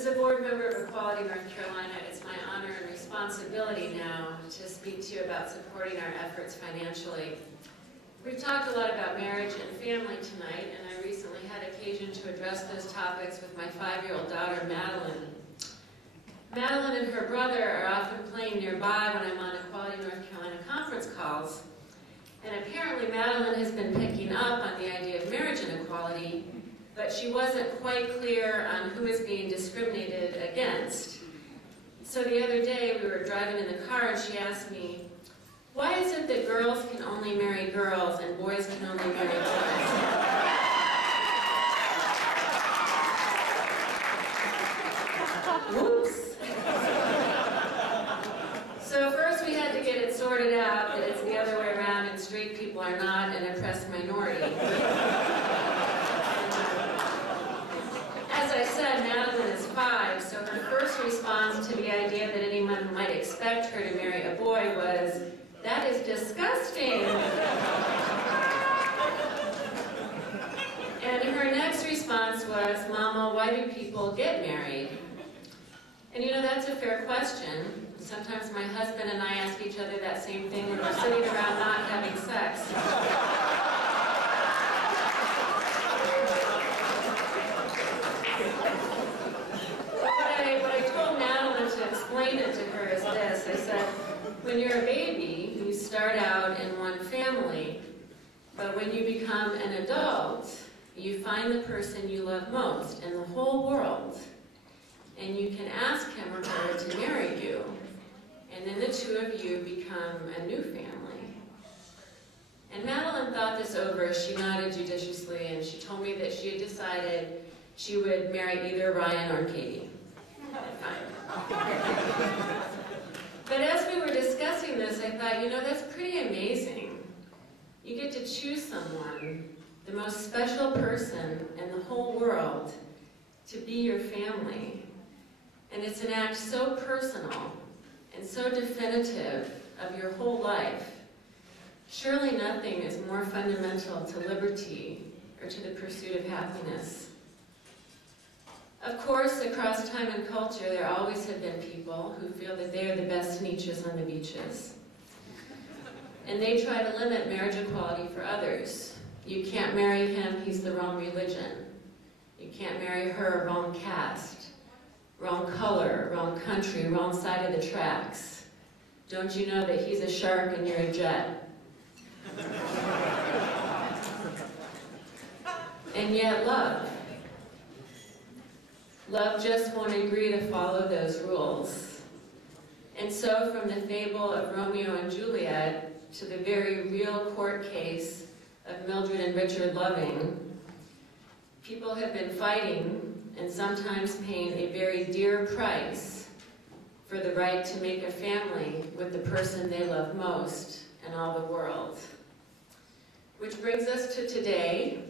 As a board member of Equality North Carolina, it's my honor and responsibility now to speak to you about supporting our efforts financially. We've talked a lot about marriage and family tonight, and I recently had occasion to address those topics with my 5-year-old daughter, Madeline. Madeline and her brother are often playing nearby when I'm on Equality North Carolina conference calls, and apparently Madeline has been picking up on the idea of marriage inequality, but she wasn't quite clear on who is being discriminated against. So the other day we were driving in the car and she asked me, why is it that girls can only marry girls and boys can only marry boys? Whoops. So first we had to get it sorted out that it's the other way around and straight people are not an oppressed minority. As I said, Madeline is 5, so her first response to the idea that anyone might expect her to marry a boy was, "That is disgusting." And her next response was, "Mama, why do people get married?" And you know, that's a fair question. Sometimes my husband and I ask each other that same thing when we're sitting around not having sex. What I told Madeline to explain it to her is this. I said, when you're a baby, you start out in one family, but when you become an adult, you find the person you love most in the whole world, and you can ask him or her to marry you, and then the two of you become a new family. And Madeline thought this over. She nodded judiciously, and she told me that she had decided she would marry either Ryan or Katie. Fine. But as we were discussing this, I thought, you know, that's pretty amazing. You get to choose someone, the most special person in the whole world, to be your family. And it's an act so personal and so definitive of your whole life. Surely nothing is more fundamental to liberty or to the pursuit of happiness. Of course, across time and culture, there always have been people who feel that they are the best niches on the beaches. And they try to limit marriage equality for others. You can't marry him, he's the wrong religion. You can't marry her, wrong caste. Wrong color, wrong country, wrong side of the tracks. Don't you know that he's a shark and you're a jet? And yet love. Love just won't agree to follow those rules. And so from the fable of Romeo and Juliet to the very real court case of Mildred and Richard Loving, people have been fighting and sometimes paying a very dear price for the right to make a family with the person they love most in all the world. Which brings us to today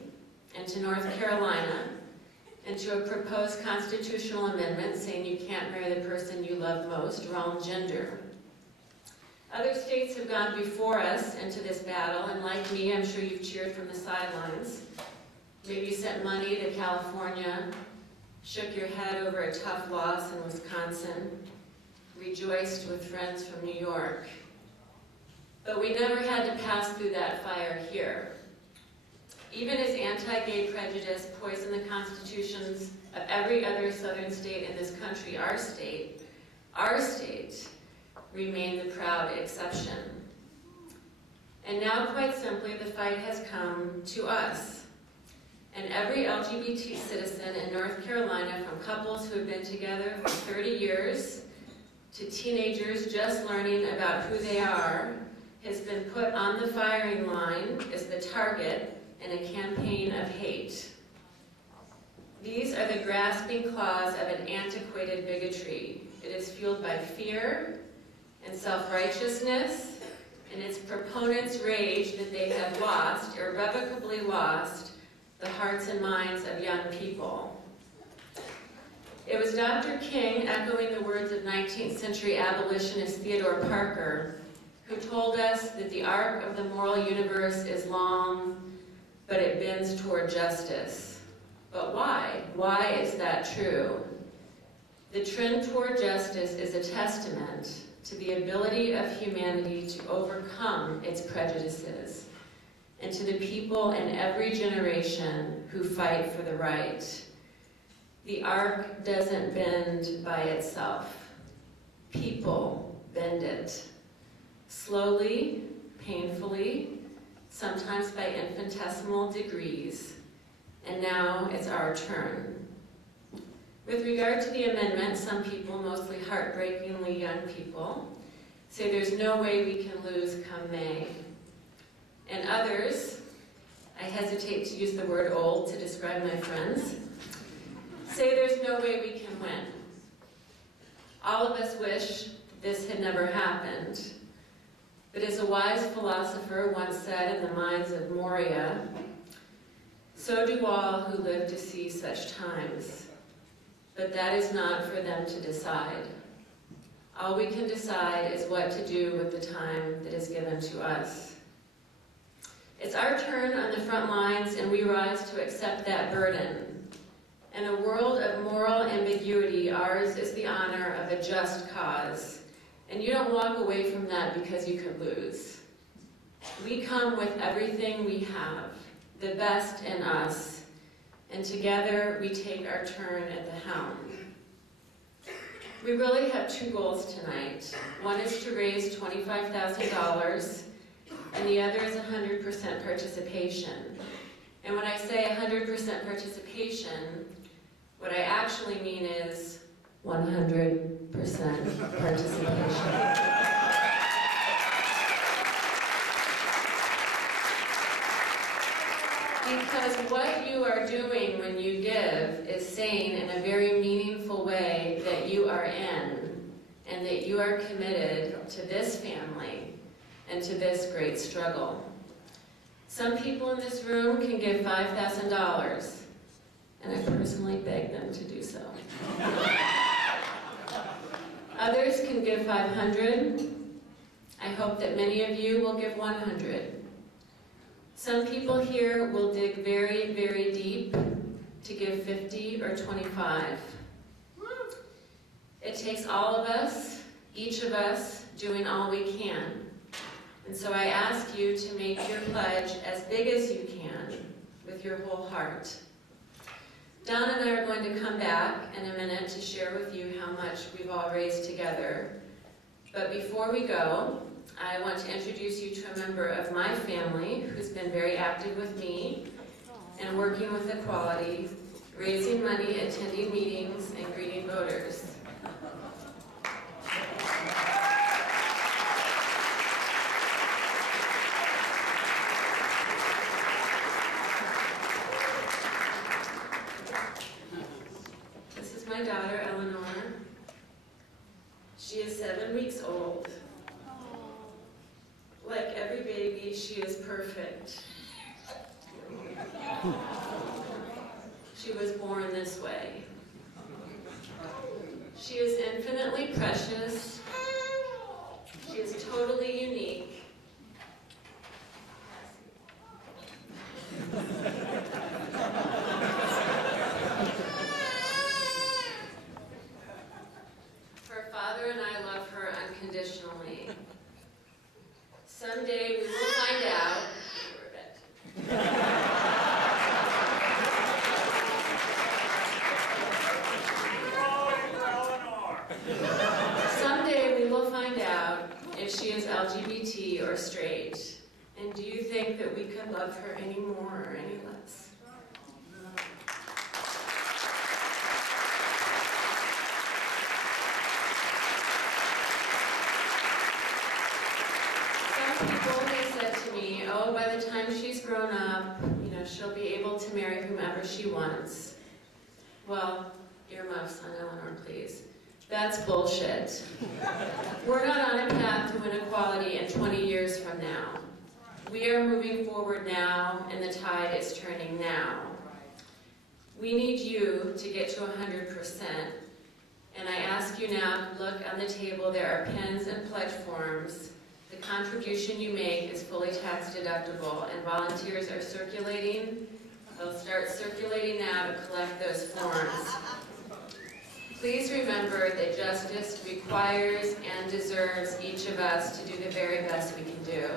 and to North Carolina, and to a proposed constitutional amendment saying you can't marry the person you love most, wrong gender. Other states have gone before us into this battle, and like me, I'm sure you've cheered from the sidelines. Maybe you sent money to California, shook your head over a tough loss in Wisconsin, rejoiced with friends from New York. But we never had to pass through that fire here. Even as anti-gay prejudice poisoned the constitutions of every other southern state in this country, our state remained the proud exception. And now, quite simply, the fight has come to us. And every LGBT citizen in North Carolina, from couples who have been together for 30 years to teenagers just learning about who they are, has been put on the firing line as the target in a campaign of hate. These are the grasping claws of an antiquated bigotry. It is fueled by fear and self-righteousness, and its proponents rage that they have lost, irrevocably lost, the hearts and minds of young people. It was Dr. King, echoing the words of 19th century abolitionist Theodore Parker, who told us that the arc of the moral universe is long, but it bends toward justice. But why? Why is that true? The trend toward justice is a testament to the ability of humanity to overcome its prejudices, and to the people in every generation who fight for the right. The arc doesn't bend by itself. People bend it. Slowly, painfully, sometimes by infinitesimal degrees. And now it's our turn. With regard to the amendment, some people, mostly heartbreakingly young people, say there's no way we can lose come May. And others, I hesitate to use the word old to describe my friends, say there's no way we can win. All of us wish this had never happened. But as a wise philosopher once said in the mines of Moria, so do all who live to see such times. But that is not for them to decide. All we can decide is what to do with the time that is given to us. It's our turn on the front lines, and we rise to accept that burden. In a world of moral ambiguity, ours is the honor of a just cause. And you don't walk away from that because you could lose. We come with everything we have, the best in us, and together we take our turn at the helm. We really have two goals tonight. One is to raise $25,000, and the other is 100% participation. And when I say 100% participation, what I actually mean is 100% participation. Because what you are doing when you give is saying in a very meaningful way that you are in, and that you are committed to this family and to this great struggle. Some people in this room can give $5,000, and I personally beg them to do so. Others can give $500. I hope that many of you will give $100. Some people here will dig very, very deep to give $50 or $25. It takes all of us, each of us, doing all we can. And so I ask you to make your pledge as big as you can with your whole heart. Don and I are going to come back in a minute to share with you how much we've all raised together. But before we go, I want to introduce you to a member of my family who's been very active with me and working with Equality, raising money, attending meetings, and greeting voters. This is my daughter, Eleanor. She is 7 weeks old. Like every baby, she is perfect. She was born this way. She is infinitely precious. She is totally unique. Her father and I love her unconditionally. Someday we will find out. Someday we will find out if she is LGBT or straight. And do you think that we could love her any more or any less? People have said to me, oh, by the time she's grown up, she'll be able to marry whomever she wants. Well, earmuffs on Eleanor, please. That's bullshit. We're not on a path to win equality in 20 years from now. We are moving forward now, and the tide is turning now. We need you to get to 100%. And I ask you now to look on the table. There are pens and pledge forms. The contribution you make is fully tax deductible, and volunteers are circulating. They'll start circulating now to collect those forms. Please remember that justice requires and deserves each of us to do the very best we can do.